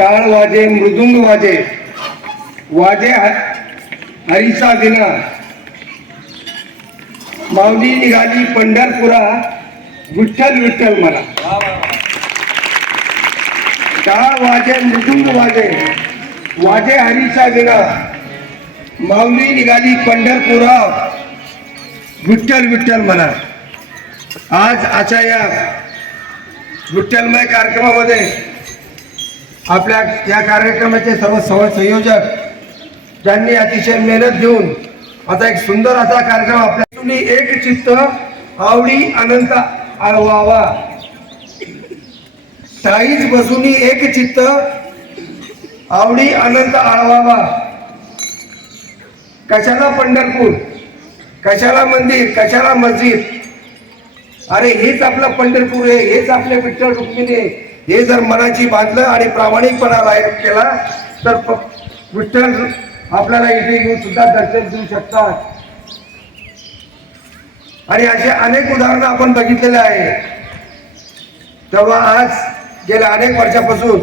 टाळ वाजे मृदुंग वाजे. वाजे ह- हरीचा दिना. माऊली निघाली पंढरपुरा. विठ्ठल विठ्ठल मला. टाळ वाजे मृदुंग वाजे. वाजे हरीचा दिना. माऊली निघाली पंढरपुरा. विठ्ठल विठ्ठल म्हणा आज आजच्या या विठ्ठलमय कार्यक्रमामध्ये आपल्या या कार्यक्रमाचे सर्व सव संयोजक ज्यांनी अतिशय मेहनत घेऊन आता एक सुंदर असा कार्यक्रम आपल्या तुम्ही एक चित्त आवडी अनंत आळवावा टाईच बसून एक चित्त आवडी अनंत आळवावा कशाला पंढरपूर? कशाला मंदिर? कशाला मस्जिद? अरे हेच आपलं पंढरपूर आहे हेच आपले विठ्ठल रुक्मिणी आहे. हे जर मनाची बांधलं आणि प्रामाणिकपणा बाहेर केला तर विठ्ठल आपल्याला इथे येऊन सुद्धा दर्शन देऊ शकतात. आणि असे अनेक उदाहरणं आपण बघितलेले आहे. तेव्हा आज गेल्या अनेक वर्षापासून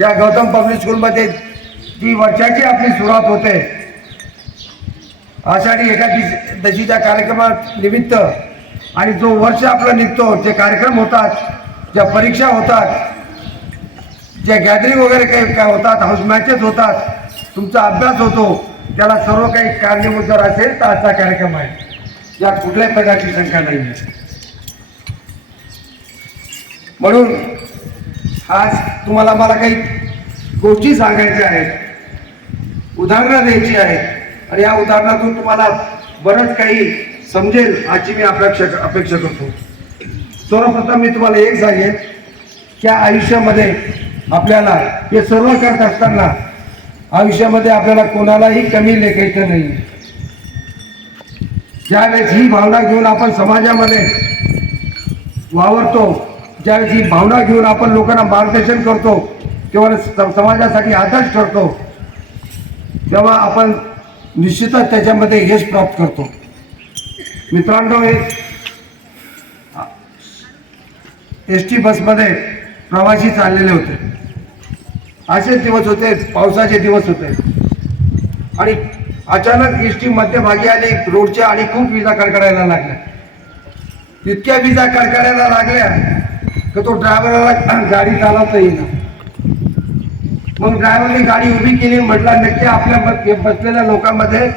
या गौतम पब्लिक स्कूलमध्ये ती वर्षाची आपली सुरुवात होते. आषाढी एकादशी दशीच्या कार्यक्रमात निमित्त आणि जो वर्ष आपला निघतो जे कार्यक्रम होतात. ज्या परीक्षा होतात ज्या गॅदरिंग वगैरे काही काय होतात हाऊस मॅचेस होतात तुमचा अभ्यास होतो त्याला सर्व काही कारणीभूत जर असेल तर आजचा कार्यक्रम आहे. या कुठल्याही प्रकारची शंका नाही. आहे म्हणून आज तुम्हाला मला काही गोष्टी सांगायच्या आहेत उदाहरणं द्यायची आहेत आणि या उदाहरणातून तुम्हाला बरंच काही समजेल याची मी अपेक्षा अपेक्षा करतो. सर्वप्रथम मी तुम्हाला एक सांगेन की आयुष्यामध्ये आपल्याला हे सर्व करत असताना आयुष्यामध्ये आपल्याला कोणालाही कमी लेखायचं नाही. ज्यावेळेस ही भावना घेऊन आपण समाजामध्ये वावरतो ज्यावेळेस ही भावना घेऊन आपण लोकांना मार्गदर्शन करतो किंवा स- समाजासाठी आदर्श ठरतो तेव्हा आपण निश्चितच त्याच्यामध्ये यश प्राप्त करतो. मित्रांनो एक एस टी बसमध्ये प्रवासी चाललेले होते. असेच दिवस होते पावसाचे दिवस होते. आणि अचानक एस टी मध्यभागी आली रोडच्या आणि खूप विजा कडकडायला लागल्या. इतक्या विजा कडकडायला लागल्या तर तो ड्रायव्हरला गाडी चालवता येईना. मग ड्रायव्हरने गाडी उभी केली म्हटला नक्की आपल्या बसलेल्या लोकांमध्ये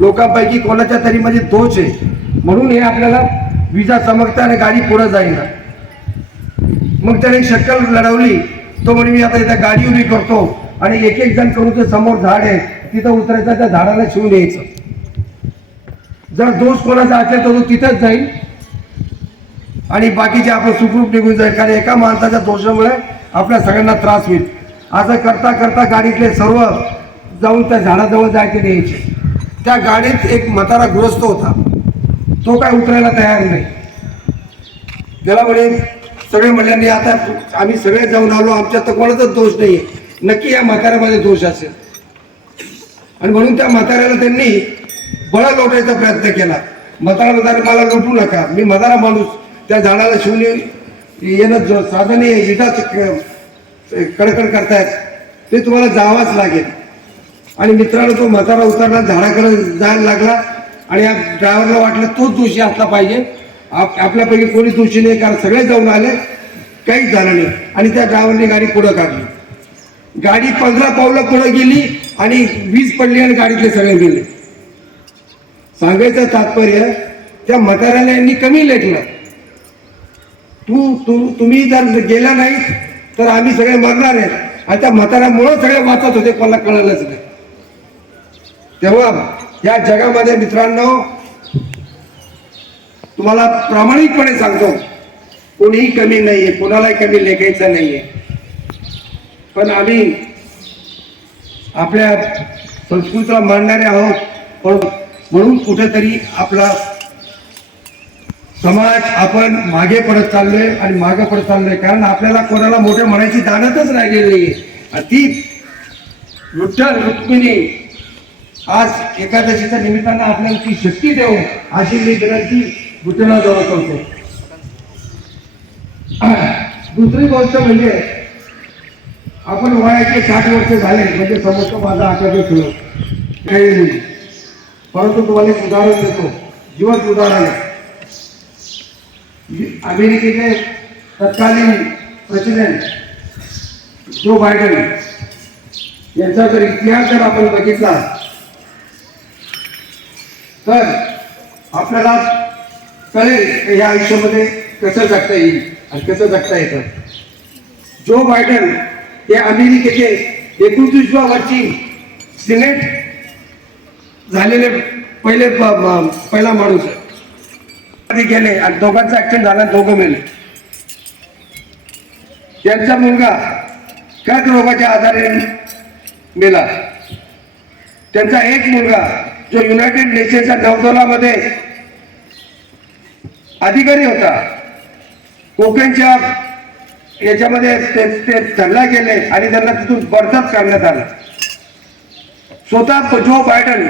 लोकांपैकी कोणाच्या तरी मध्ये दोष आहे. म्हणून हे आपल्याला विजा चमकता आणि गाडी पुढे जाईना. मग त्याने शक्कल लढवली. तो म्हणे मी आता इथं गाडी उभी करतो आणि एक एक जण करून ते समोर झाड आहे. तिथं उतरायचं त्या झाडाला शिवून यायचं. जर दोष कोणाचा असेल तर तो तिथंच जाईल. आणि बाकीचे आपण सुखरूप निघून जाईल. कारण एका माणसाच्या दोषामुळे आपल्या सगळ्यांना त्रास होईल. असं करता करता गाडीतले सर्व जाऊन त्या झाडाजवळ जायचे न्यायचे त्या गाडीत एक म्हातारा ग्रस्त होता. तो काय उतरायला तयार नाही. त्याला म्हणे सगळे म्हणल्याने आता आम्ही सगळे जाऊन आलो. आमच्यात तर कोणाचाच दोष नाही नक्की या म्हाताऱ्यामध्ये दोष असेल. आणि म्हणून त्या म्हाताऱ्याला त्यांनी बळा लोटायचा प्रयत्न केला. म्हातारा म्हातारा मला लोटू नका. मी म्हातारा माणूस. त्या झाडाला शिवून येणं साधने साधन विटाच कडकड करतायत. ते तुम्हाला जावाच लागेल. आणि मित्रांनो तो म्हातारा उतरला झाडाकडे जायला लागला. आणि या ड्रायव्हरला वाटलं तोच दोषी असला पाहिजे. आपल्यापैकी कोणी दोषी नाही कारण सगळे जाऊन आले. काहीच झालं नाही. आणि त्या ड्रायव्हरने गाडी पुढं काढली. गाडी पंधरा पावलं पुढं गेली आणि वीज पडली आणि गाडीतले सगळे गेले. सांगायचं तात्पर्य त्या म्हाताऱ्याला यांनी कमी लेखलं. तू तू तुम्ही जर गेला नाही तर आम्ही सगळे मरणार आहेत आणि त्या म्हाताऱ्यामुळं सगळे वाचत होते कोणाला कळालंच नाही. तेव्हा या जगामध्ये मित्रांनो तुम्हाला प्रामाणिकपणे सांगतो कोणीही कमी नाहीये कोणालाही कमी लेखायचं नाहीये. पण आम्ही आपल्या संस्कृतीला मानणारे आहोत पण म्हणून कुठेतरी आपला समाज आपण मागे पडत चाललोय आणि मागे पडत चाललोय. कारण आपल्याला कोणाला मोठे म्हणायची दानतच राहिलेली नाहीये. ती विठ्ठल रुक्मिणी आज एकादशीच्या निमित्तानं आपल्याला ती शक्ती देऊ अशी मी विनंती जवळ करतो दुसरी गोष्ट म्हणजे आपण वयाचे साठ वर्ष झाले म्हणजे समजतो माझा आकडे सुरू काही नाही. परंतु तुम्हाला एक उदाहरण देतो. जीवन उदाहरण. आहे अमेरिकेचे तत्कालीन प्रेसिडेंट जो बायडन यांचा जर इतिहास जर आपण बघितला तर आपल्याला कळेल या ह्या आयुष्यामध्ये कसं जगता येईल आणि कसं जगता येतं? जो बायडन हे अमेरिकेचे एकोणतीसव्या वर्षी सिनेट झालेले पहिले पहिला माणूस. आहे गेले आणि दोघांचा ऍक्सिडेंट झाला दोघं मेले. त्यांचा मुलगा रोगाच्या आधारे मेला. त्यांचा एक मुलगा जो युनायटेड नेशनच्या नौदलामध्ये अधिकारी होता. कोकणच्या याच्यामध्ये ते ते धरला गेले आणि त्यांना तिथून बरखास्त करण्यात आलं. स्वतः जो बायडन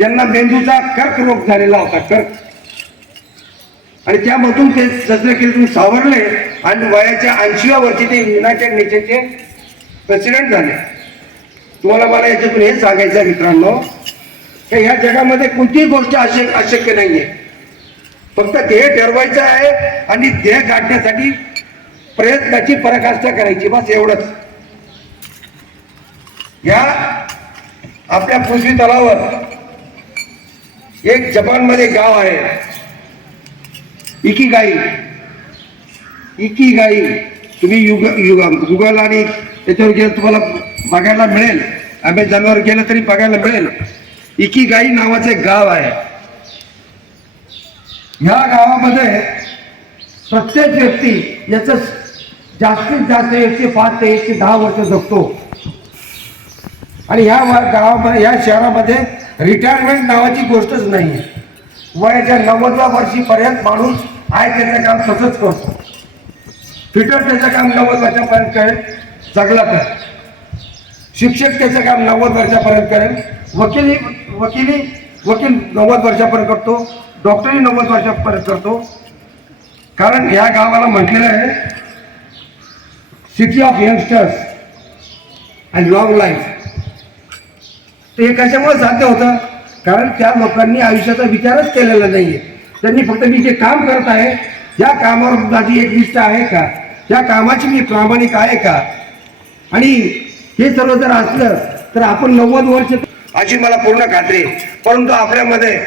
यांना मेंदूचा कर्करोग झालेला होता कर्क. आणि त्यामधून ते शस्त्रक्रियेतून सावरले आणि वयाच्या ऐंशीव्या वर्षी ते युनायटेड नेशनचे प्रेसिडेंट झाले. तुम्हाला मला याच्यातून हे सांगायचं आहे मित्रांनो की ह्या जगामध्ये कोणतीही गोष्ट अशक्य अशक्य नाहीये. फक्त ध्येय ठरवायचं आहे आणि ध्येय गाठण्यासाठी प्रयत्नाची पराकाष्ठा करायची बस एवढंच. या आपल्या पृथ्वी तलावर एक जपानमध्ये गाव आहे. इकी गाई इकी गाई तुम्ही युग युग गुगल आणि त्याच्यावर गेलं तुम्हाला बघायला मिळेल. अमेझॉनवर गेलं तरी बघायला मिळेल. इकी गाई नावाचं एक गाव आहे. ह्या गावामध्ये प्रत्येक व्यक्ती याचं जास्तीत जास्त एकशे पाच ते एकशे दहा वर्ष जगतो. आणि ह्या गावामध्ये ह्या शहरामध्ये रिटायरमेंट नावाची गोष्टच नाही आहे वयाच्या नव्वदव्या वर्षीपर्यंत माणूस आहे त्याचं काम तसंच करतो. फिटर त्याचं काम नव्वद वर्षापर्यंत करेल जगला तर. शिक्षक त्याचं काम नव्वद वर्षापर्यंत करेल. वकिली वकिली वकील नव्वद वर्षापर्यंत करतो. डॉक्टरही नव्वद वर्षापर्यंत करतो. कारण या गावाला म्हटलेलं आहे city of youngsters and long life ते कशामुळे साध्य होतं? कारण त्या लोकांनी आयुष्याचा विचारच केलेला नाहीये. त्यांनी फक्त मी जे काम करत आहे या कामावर माझी एक निष्ठा आहे का? या कामाची मी प्रामाणिक आहे का? आणि हे सर्व जर असलं तर आपण नव्वद वर्ष अशी मला पूर्ण खात्री परंतु आपल्यामध्ये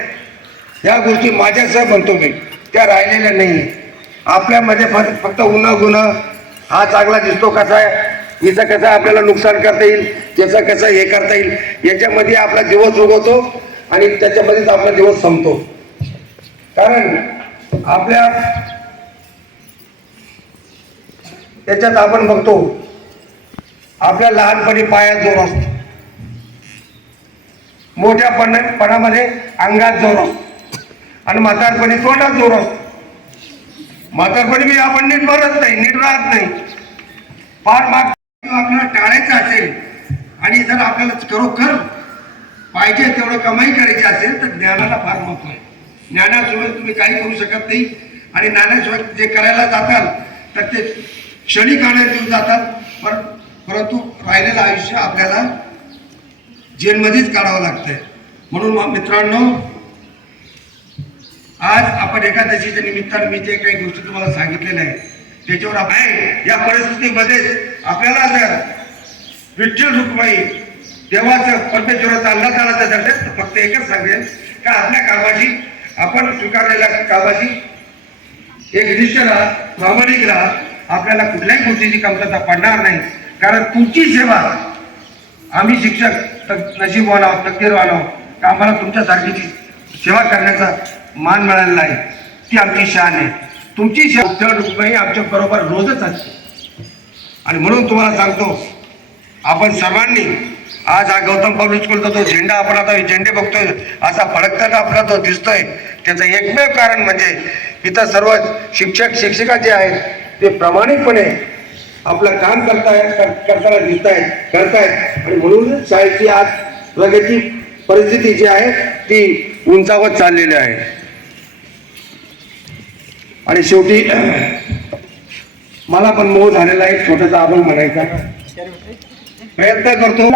या गोष्टी माझ्यासह म्हणतो मी. त्या राहिलेल्या नाही आपल्यामध्ये फ- फक्त उन्हा गुन्हा हा चांगला दिसतो कसा आहे? हिचं कसं आपल्याला नुकसान करता येईल? त्याचं कसं हे करता येईल? याच्यामध्ये आपला दिवस उगवतो आणि त्याच्यामध्येच आपला दिवस संपतो. कारण आपल्या त्याच्यात आपण बघतो आपल्या लहानपणी पायात जोर असतो. मोठ्या पण पणामध्ये अंगात जोर असतो. आणि म्हातारपणी तोंडात जोर असतो म्हातारपणी बी आपण नीट भरत नाही नीट राहत नाही. फार माग आपल्याला टाळायचं असेल आणि जर आपल्याला खरोखर पाहिजे तेवढं कमाई करायची असेल तर ज्ञानाला फार महत्त्व आहे. ज्ञानाशिवाय तुम्ही काही करू शकत नाही आणि ज्ञानाशिवाय जे करायला जाताल तर ते क्षणिक आनंद देऊन जातात. पण परंतु राहिलेलं आयुष्य आपल्याला जेलमध्येच काढावं लागतंय. म्हणून मित्रांनो आज आपण एकादशीच्या निमित्तानं मी जे काही गोष्टी तुम्हाला सांगितलेल्या आहेत त्याच्यावर आपण आहे या परिस्थितीमध्ये आपल्याला जर विठ्ठल रुक्माई देवाचं परमेश्वराचं अल्ला तालाचं दर्शन तर फक्त एकच सांगेल का आपल्या कामाची आपण स्वीकारलेल्या कामाची एक निष्ठ राहा प्रामाणिक राहा आपल्याला कुठल्याही गोष्टीची कमतरता पडणार नाही. कारण तुमची सेवा आम्ही शिक्षक त- नशीबवान आहोत तकदीरवान आहोत का आम्हाला तुमच्यासारखीची सेवा करण्याचा मान मिळाला आहे ती आमची शान आहे. तुमची शाही आमच्या बरोबर रोजच असते. आणि म्हणून तुम्हाला सांगतो आपण सर्वांनी आज हा गौतम पब्लिक स्कूलचा जो झेंडा आपण आता झेंडे बघतोय असा फडकताना आपला तो दिसतोय. त्याचं एकमेव कारण म्हणजे इथं सर्व शिक्षक शिक्षिका जे आहेत ते प्रामाणिकपणे आपलं काम करतायत कर- करताना दिसत आहेत करतायत. आणि म्हणून शाळेची आज प्रगती परिस्थिती जी आहे ती उंचावत चाललेली आहे. आणि शेवटी मला पण मोह झालेला एक छोटासा आभार म्हणायचा प्रयत्न करतो.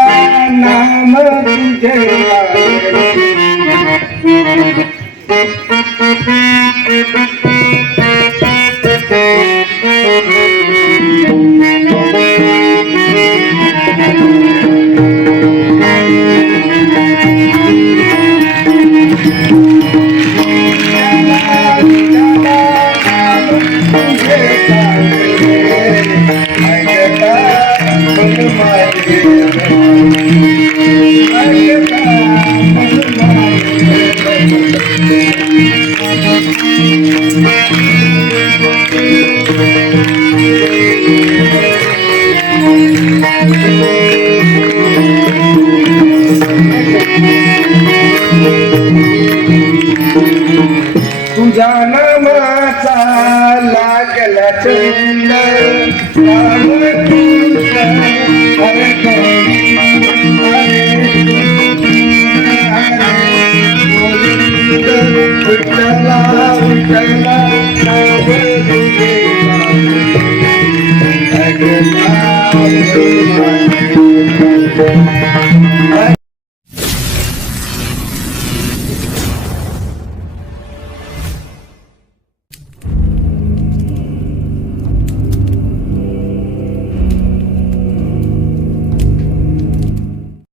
Amém.